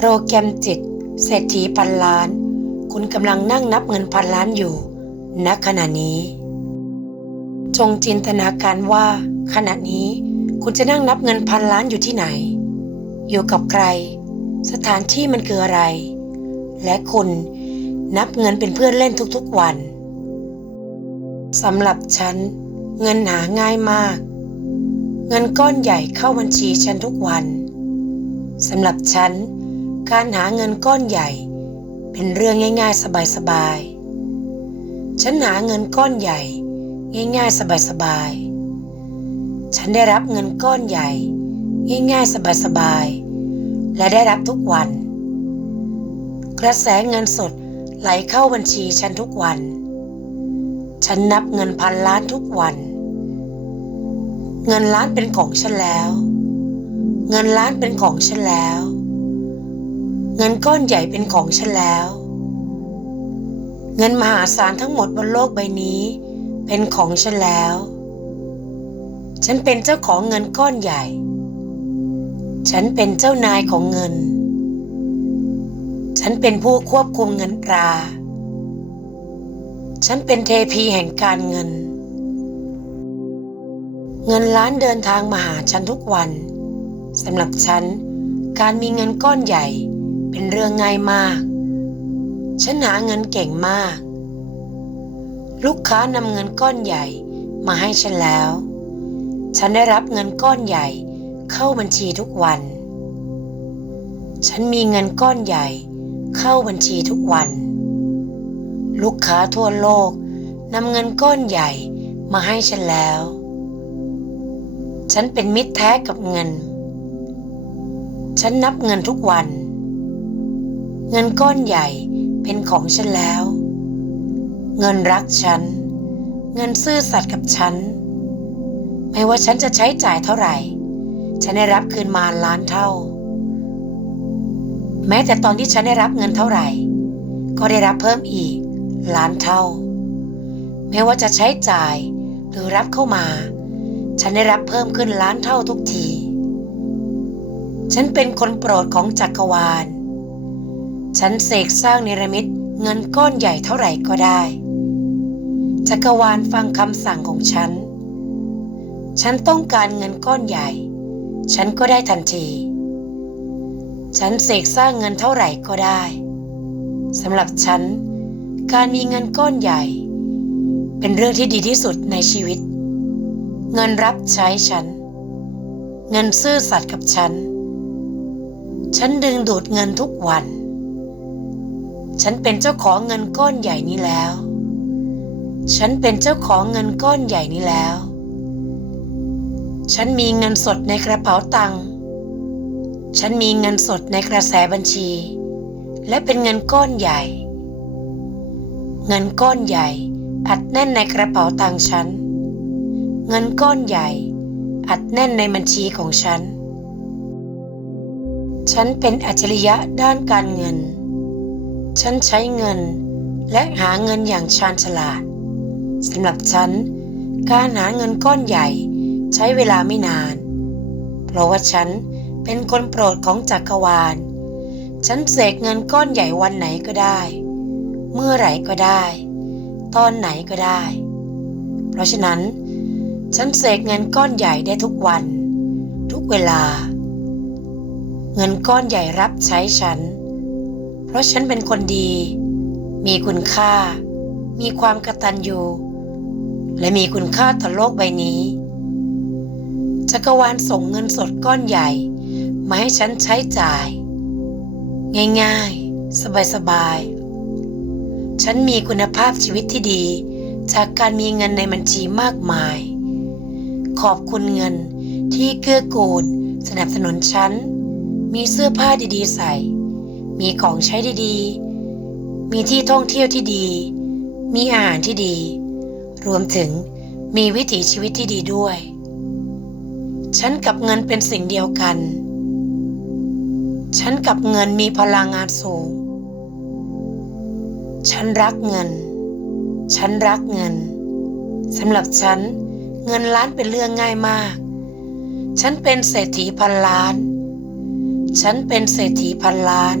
โปรแกรมจิต เศรษฐีพันล้าน คุณกำลังนั่งนับเงินพันล้านอยู่ ณ ขณะนี้ จงจินตนาการว่า ขณะนี้ คุณจะนั่งนับเงินพันล้านอยู่ที่ไหน อยู่กับใคร สถานที่มันคืออะไร และคุณนับเงินเป็นเพื่อนเล่นทุกๆวันสำหรับฉัน เงินหาง่ายมาก เงินก้อนใหญ่เข้าบัญชีฉันทุกวันสำหรับฉัน การหาเงินก้อนใหญ่ เป็นเรื่องง่าย ๆ สบายๆ ฉันหาเงินก้อนใหญ่ ง่าย ๆ สบายๆ ฉันได้รับเงินก้อนใหญ่ ง่าย ๆ สบายๆ และได้รับทุกวัน กระแสเงินสดไหลเข้าบัญชีฉันทุกวัน ฉันนับเงินพันล้านทุกวัน เงินล้านเป็นของฉันแล้ว เงินล้านเป็นของฉันแล้ว เงินก้อนใหญ่เป็นของฉันแล้ว เงินมหาศาลทั้งหมดบนโลกใบนี้ เป็นของฉันแล้ว ฉันเป็นเจ้าของเงินก้อนใหญ่ ฉันเป็นเจ้านายของเงิน ฉันเป็นผู้ควบคุมเงินตรา ฉันเป็นเทพีแห่งการเงิน เงินล้านเดินทางมาหาฉันทุกวันสำหรับฉันการมีเงินก้อนใหญ่ เป็นเรื่องง่ายมาก ฉันหาเงินเก่งมาก ลูกค้านำเงินก้อนใหญ่มาให้ฉันแล้ว ฉันได้รับเงินก้อนใหญ่เข้าบัญชีทุกวัน ฉันมีเงินก้อนใหญ่เข้าบัญชีทุกวัน ลูกค้าทั่วโลกนำเงินก้อนใหญ่มาให้ฉันแล้ว ฉันเป็นมิตรแท้กับเงิน ฉันนับเงินทุกวัน เงินก้อนใหญ่เป็นของฉันแล้ว เงินรักฉัน เงินซื่อสัตย์กับฉัน ไม่ว่าฉันจะใช้จ่ายเท่าไหร่ ฉันได้รับคืนมาล้านเท่า แม้แต่ตอนที่ฉันได้รับเงินเท่าไหร่ ก็ได้รับเพิ่มอีกล้านเท่า ไม่ว่าจะใช้จ่ายหรือรับเข้ามา ฉันได้รับเพิ่มขึ้นล้านเท่าทุกที ฉันเป็นคนโปรดของจักรวาล ฉันเสกสร้างเนรมิตเงินก้อนใหญ่เท่าไหร่ก็ได้จักรวาลฟังคำสั่งของฉัน ฉันต้องการเงินก้อนใหญ่ ฉันก็ได้ทันที ฉันเสกสร้างเงินเท่าไหร่ก็ได้สำหรับฉัน การมีเงินก้อนใหญ่ เป็นเรื่องที่ดีที่สุดในชีวิต เงินรับใช้ฉัน เงินซื่อสัตย์กับฉัน ฉันดึงดูดเงินทุกวัน ฉันเป็นเจ้าของเงินก้อนใหญ่นี้แล้ว ฉันเป็นเจ้าของเงินก้อนใหญ่นี้แล้ว ฉันมีเงินสดในกระเป๋าตังค์ ฉันมีเงินสดในกระแสบัญชี และเป็นเงินก้อนใหญ่ เงินก้อนใหญ่ อัดแน่นในกระเป๋าตังค์ฉัน เงินก้อนใหญ่ อัดแน่นในบัญชีของฉัน ฉันเป็นอัจฉริยะด้านการเงิน ฉันใช้เงินและหาเงินอย่างชาญฉลาดสำหรับฉัน การหาเงินก้อนใหญ่ใช้เวลาไม่นาน เพราะว่าฉันเป็นคนโปรดของจักรวาล ฉันเสกเงินก้อนใหญ่วันไหนก็ได้ เมื่อไหร่ก็ได้ ตอนไหนก็ได้ เพราะฉะนั้น ฉันเสกเงินก้อนใหญ่ได้ทุกวัน ทุกเวลา เงินก้อนใหญ่รับใช้ฉัน เพราะฉันเป็นคนดี มีคุณค่า มีความกตัญญูและมีคุณค่าต่อโลกใบนี้จักรวาลส่งเงินสดก้อนใหญ่ มาให้ฉันใช้จ่าย ง่ายๆ สบายๆ ฉันมีคุณภาพชีวิตที่ดี จากการมีเงินในบัญชีมากมาย ขอบคุณเงินที่เกื้อกูลสนับสนุนฉัน มีเสื้อผ้าดีๆใส่ มีของใช้ดีๆ มีที่ท่องเที่ยวที่ดี มีอาหารที่ดี รวมถึงมีวิถีชีวิตที่ดีด้วย ฉันกับเงินเป็นสิ่งเดียวกัน ฉันกับเงินมีพลังงานสูง ฉันรักเงิน ฉันรักเงินสำหรับฉันเงินล้านเป็นเรื่องง่ายมาก ฉันเป็นเศรษฐีพันล้าน ฉันเป็นเศรษฐีพันล้าน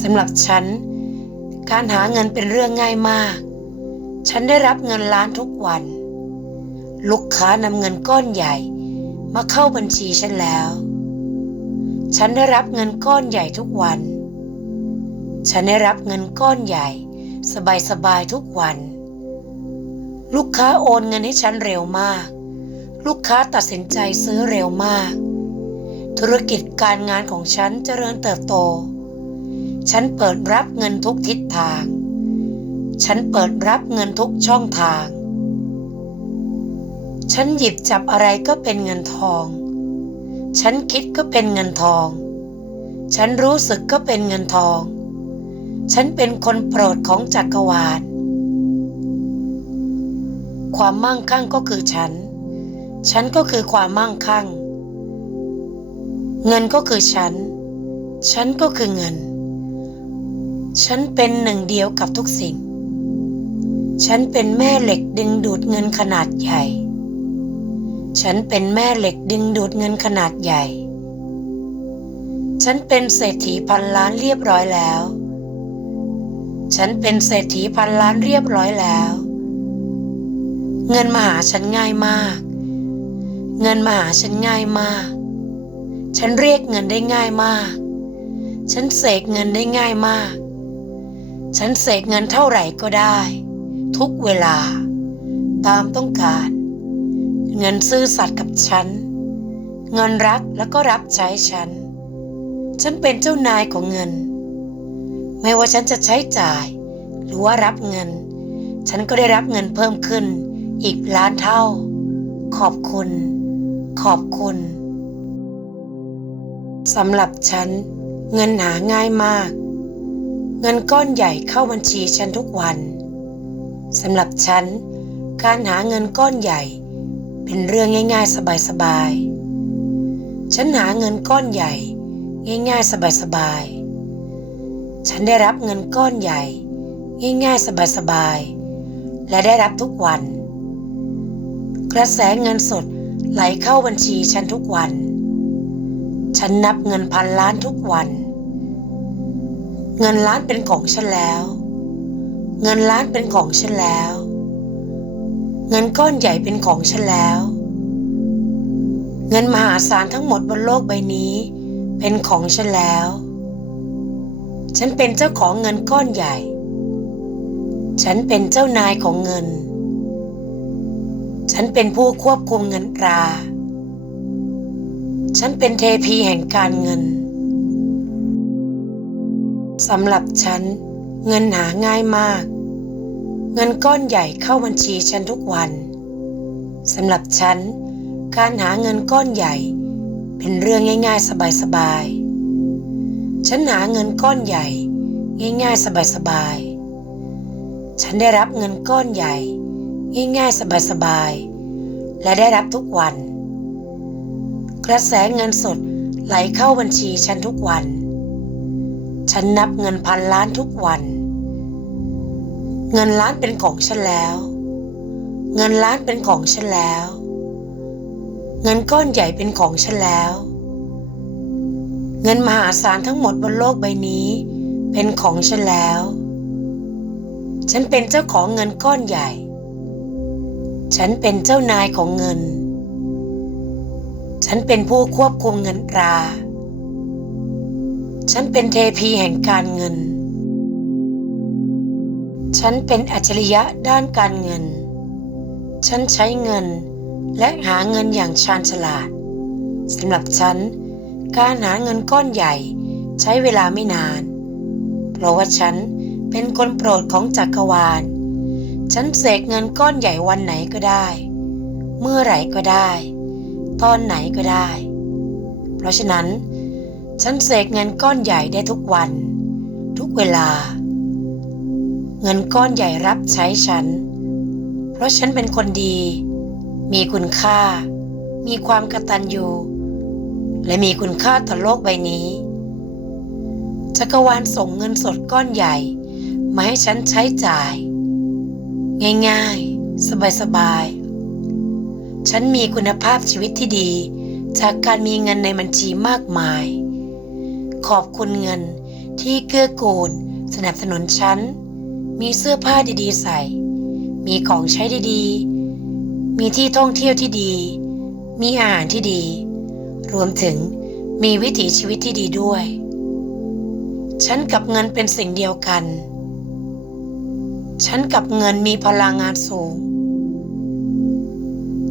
สำหรับฉัน การหาเงินเป็นเรื่องง่ายมาก ฉันได้รับเงินล้านทุกวัน ลูกค้านำเงินก้อนใหญ่มาเข้าบัญชีฉันแล้ว ฉันได้รับเงินก้อนใหญ่ทุกวัน ฉันได้รับเงินก้อนใหญ่ สบายๆทุกวัน ลูกค้าโอนเงินให้ฉันเร็วมาก ลูกค้าตัดสินใจซื้อเร็วมาก ธุรกิจการงานของฉันเจริญเติบโต ฉันเปิดรับเงินทุกทิศทาง ฉันเปิดรับเงินทุกช่องทาง ฉันหยิบจับอะไรก็เป็นเงินทอง ฉันคิดก็เป็นเงินทอง ฉันรู้สึกก็เป็นเงินทอง ฉันเป็นคนโปรดของจักรวาล ความมั่งคั่งก็คือฉัน ฉันก็คือความมั่งคั่ง เงินก็คือฉัน ฉันก็คือเงิน ฉันเป็นหนึ่งเดียวกับทุกสิ่ง ฉันเป็นแม่เหล็กดึงดูดเงินขนาดใหญ่ ฉันเป็นแม่เหล็กดึงดูดเงินขนาดใหญ่ ฉันเป็นเศรษฐีพันล้านเรียบร้อยแล้ว ฉันเป็นเศรษฐีพันล้านเรียบร้อยแล้ว เงินมาหาฉันง่ายมาก เงินมาหาฉันง่ายมาก ฉันเรียกเงินได้ง่ายมาก ฉันเสกเงินได้ง่ายมาก ฉันเสกเงินเท่าไหร่ก็ได้ ทุกเวลา ตามต้องการ เงินซื่อสัตย์กับฉัน เงินรักแล้วก็รับใช้ฉัน ฉันเป็นเจ้านายของเงิน ไม่ว่าฉันจะใช้จ่าย หรือว่ารับเงิน ฉันก็ได้รับเงินเพิ่มขึ้นอีกล้านเท่า ขอบคุณ ขอบคุณสำหรับฉัน เงินหาง่ายมาก เงินก้อนใหญ่เข้าบัญชีฉันทุกวันสำหรับฉัน การหาเงินก้อนใหญ่ เป็นเรื่องง่าย ๆ สบายๆ ฉันหาเงินก้อนใหญ่ ง่าย ๆ สบายๆ ฉันได้รับเงินก้อนใหญ่ ง่าย ๆ สบายๆ และได้รับทุกวัน กระแสเงินสดไหลเข้าบัญชีฉันทุกวัน ฉันนับเงินพันล้านทุกวัน เงินล้านเป็นของฉันแล้ว เงินล้านเป็นของฉันแล้ว เงินก้อนใหญ่เป็นของฉันแล้ว เงินมหาศาลทั้งหมดบนโลกใบนี้ เป็นของฉันแล้ว ฉันเป็นเจ้าของเงินก้อนใหญ่ ฉันเป็นเจ้านายของเงิน ฉันเป็นผู้ควบคุมเงินตรา ฉันเป็นเทพีแห่งการเงิน สำหรับฉัน เงินหาง่ายมาก เงินก้อนใหญ่เข้าบัญชีฉันทุกวันสำหรับฉัน การหาเงินก้อนใหญ่ เป็นเรื่องง่าย ๆ สบายๆฉันหาเงินก้อนใหญ่ ง่าย ๆ สบายๆฉันได้รับเงินก้อนใหญ่ ง่าย ๆ สบายๆและได้รับทุกวัน กระแสเงินสดไหลเข้าบัญชีฉันทุกวัน ฉันนับเงินพันล้านทุกวัน เงินล้านเป็นของฉันแล้ว เงินล้านเป็นของฉันแล้ว เงินก้อนใหญ่เป็นของฉันแล้ว เงินมหาศาลทั้งหมดบนโลกใบนี้เป็นของฉันแล้ว ฉันเป็นเจ้าของเงินก้อนใหญ่ ฉันเป็นเจ้านายของเงิน ฉันเป็นผู้ควบคุมเงินตรา ฉันเป็นเทพีแห่งการเงิน ฉันเป็นอัจฉริยะด้านการเงิน ฉันใช้เงินและหาเงินอย่างชาญฉลาดสำหรับฉัน การหาเงินก้อนใหญ่ใช้เวลาไม่นาน เพราะว่าฉันเป็นคนโปรดของจักรวาล ฉันเสกเงินก้อนใหญ่วันไหนก็ได้ เมื่อไหร่ก็ได้ ตอนไหนก็ได้ เพราะฉะนั้น ฉันเสกเงินก้อนใหญ่ได้ทุกวัน ทุกเวลา เงินก้อนใหญ่รับใช้ฉัน เพราะฉันเป็นคนดี มีคุณค่า มีความกระตัญญูและมีคุณค่าต่อโลกใบนี้จักรวาลส่งเงินสดก้อนใหญ่ มาให้ฉันใช้จ่าย ง่ายๆ สบายๆ ฉันมีคุณภาพชีวิตที่ดี จากการมีเงินในบัญชีมากมาย ขอบคุณเงินที่เกื้อกูล สนับสนุนฉัน มีเสื้อผ้าดีๆใส่ มีของใช้ดีๆ มีที่ท่องเที่ยวที่ดี มีอาหารที่ดี รวมถึงมีวิถีชีวิตที่ดีด้วย ฉันกับเงินเป็นสิ่งเดียวกัน ฉันกับเงินมีพลังงานสูง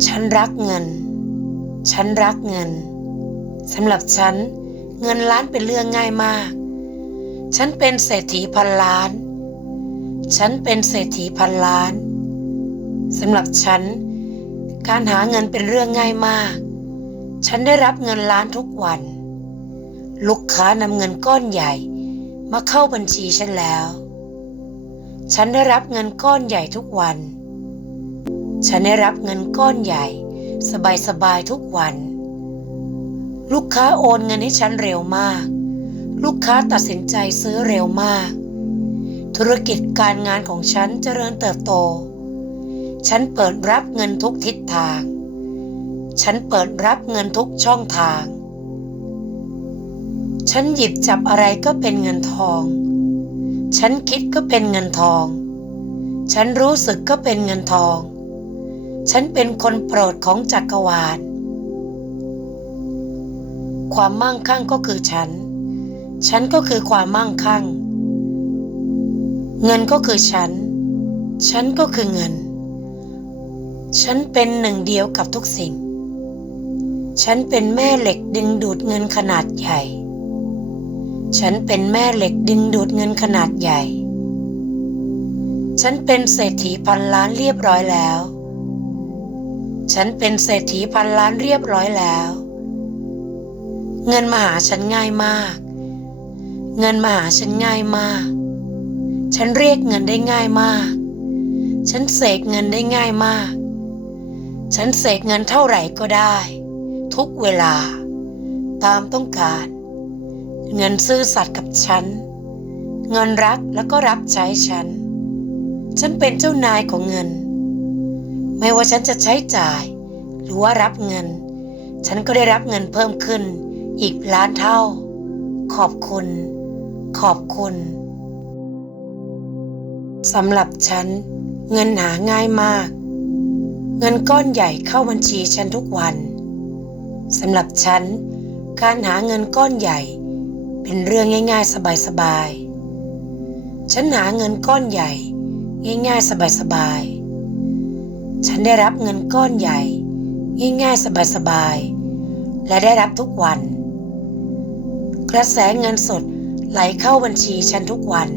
ฉันรักเงิน ฉันรักเงินสำหรับฉัน เงินล้านเป็นเรื่องง่ายมาก ฉันเป็นเศรษฐีพันล้าน ฉันเป็นเศรษฐีพันล้านสำหรับฉัน การหาเงินเป็นเรื่องง่ายมาก ฉันได้รับเงินล้านทุกวัน ลูกค้านำเงินก้อนใหญ่มาเข้าบัญชีฉันแล้ว ฉันได้รับเงินก้อนใหญ่ทุกวัน ฉันได้รับเงินก้อนใหญ่ สบายๆทุกวัน ลูกค้าโอนเงินให้ฉันเร็วมาก ลูกค้าตัดสินใจซื้อเร็วมาก ธุรกิจการงานของฉันเจริญเติบโต ฉันเปิดรับเงินทุกทิศทาง ฉันเปิดรับเงินทุกช่องทาง ฉันหยิบจับอะไรก็เป็นเงินทอง ฉันคิดก็เป็นเงินทอง ฉันรู้สึกก็เป็นเงินทอง ฉันเป็นคนโปรดของจักรวาล ความมั่งคั่งก็คือฉัน ฉันก็คือความมั่งคั่ง เงินก็คือฉัน ฉันก็คือเงิน ฉันเป็นหนึ่งเดียวกับทุกสิ่ง ฉันเป็นแม่เหล็กดึงดูดเงินขนาดใหญ่ ฉันเป็นแม่เหล็กดึงดูดเงินขนาดใหญ่ ฉันเป็นเศรษฐีพันล้านเรียบร้อยแล้ว ฉันเป็นเศรษฐีพันล้านเรียบร้อยแล้ว เงินมาหาฉันง่ายมาก เงินมาหาฉันง่ายมาก ฉันเรียกเงินได้ง่ายมาก ฉันเสกเงินได้ง่ายมาก ฉันเสกเงินเท่าไหร่ก็ได้ ทุกเวลา ตามต้องการ เงินซื่อสัตย์กับฉัน เงินรักแล้วก็รับใช้ฉัน ฉันเป็นเจ้านายของเงิน ไม่ว่าฉันจะใช้จ่าย หรือว่ารับเงิน ฉันก็ได้รับเงินเพิ่มขึ้น อีกล้านเท่า ขอบคุณ ขอบคุณสำหรับฉัน เงินหาง่ายมาก เงินก้อนใหญ่เข้าบัญชีฉันทุกวันสำหรับฉัน การหาเงินก้อนใหญ่ เป็นเรื่องง่าย ๆ สบายๆฉันหาเงินก้อนใหญ่ ง่าย ๆ สบายๆฉันได้รับเงินก้อนใหญ่ ง่าย ๆ สบายๆและได้รับทุกวัน กระแสเงินสดไหลเข้าบัญชีฉันทุกวัน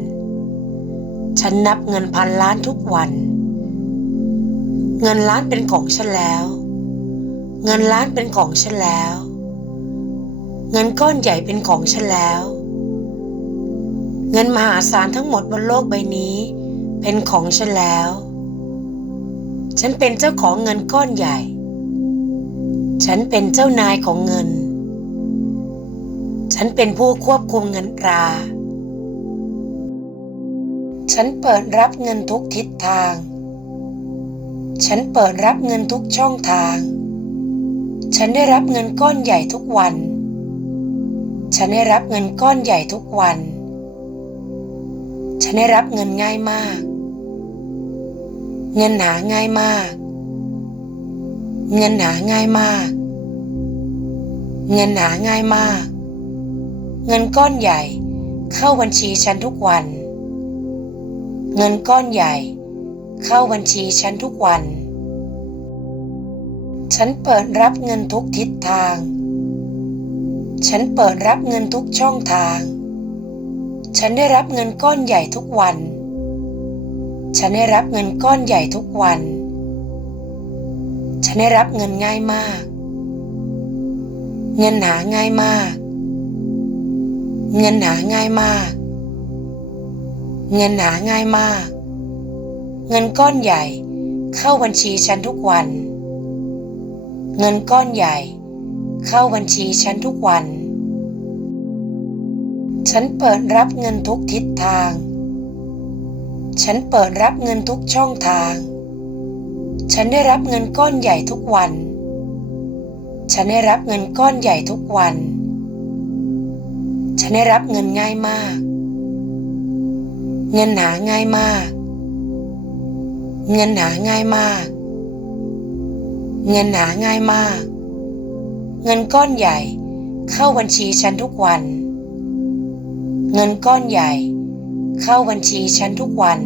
ฉันนับเงินพันล้านทุกวัน เงินล้านเป็นของฉันแล้ว เงินล้านเป็นของฉันแล้ว เงินก้อนใหญ่เป็นของฉันแล้ว เงินมหาศาลทั้งหมดบนโลกใบนี้ เป็นของฉันแล้ว ฉันเป็นเจ้าของเงินก้อนใหญ่ ฉันเป็นเจ้านายของเงิน ฉันเป็นผู้ควบคุมเงินตรา ฉันเปิดรับเงินทุกทิศทาง ฉันเปิดรับเงินทุกช่องทาง ฉันได้รับเงินก้อนใหญ่ทุกวัน ฉันได้รับเงินก้อนใหญ่ทุกวัน ฉันได้รับเงินง่ายมาก เงินหาง่ายมาก เงินหาง่ายมาก เงินหาง่ายมาก เงินก้อนใหญ่ เข้าบัญชีฉันทุกวัน เงินก้อนใหญ่ เข้าบัญชีฉันทุกวัน ฉันเปิดรับเงินทุกทิศทาง ฉันเปิดรับเงินทุกช่องทาง ฉันได้รับเงินก้อนใหญ่ทุกวัน ฉันได้รับเงินก้อนใหญ่ทุกวัน ฉันได้รับเงินง่ายมาก เงินหาง่ายมาก เงินหาง่ายมาก เงินหาง่ายมาก เงินก้อนใหญ่เข้าบัญชีฉันทุกวัน เงินก้อนใหญ่ เข้าบัญชีฉันทุกวัน ฉันเปิดรับเงินทุกทิศทาง ฉันเปิดรับเงินทุกช่องทาง ฉันได้รับเงินก้อนใหญ่ทุกวัน ฉันได้รับเงินก้อนใหญ่ทุกวันฉัน ฉันได้รับเงินง่ายมาก เงินหาง่ายมาก เงินหาง่ายมาก เงินหาง่ายมาก เงินก้อนใหญ่เข้าบัญชีฉันทุกวัน เงินก้อนใหญ่ เข้าบัญชีฉันทุกวัน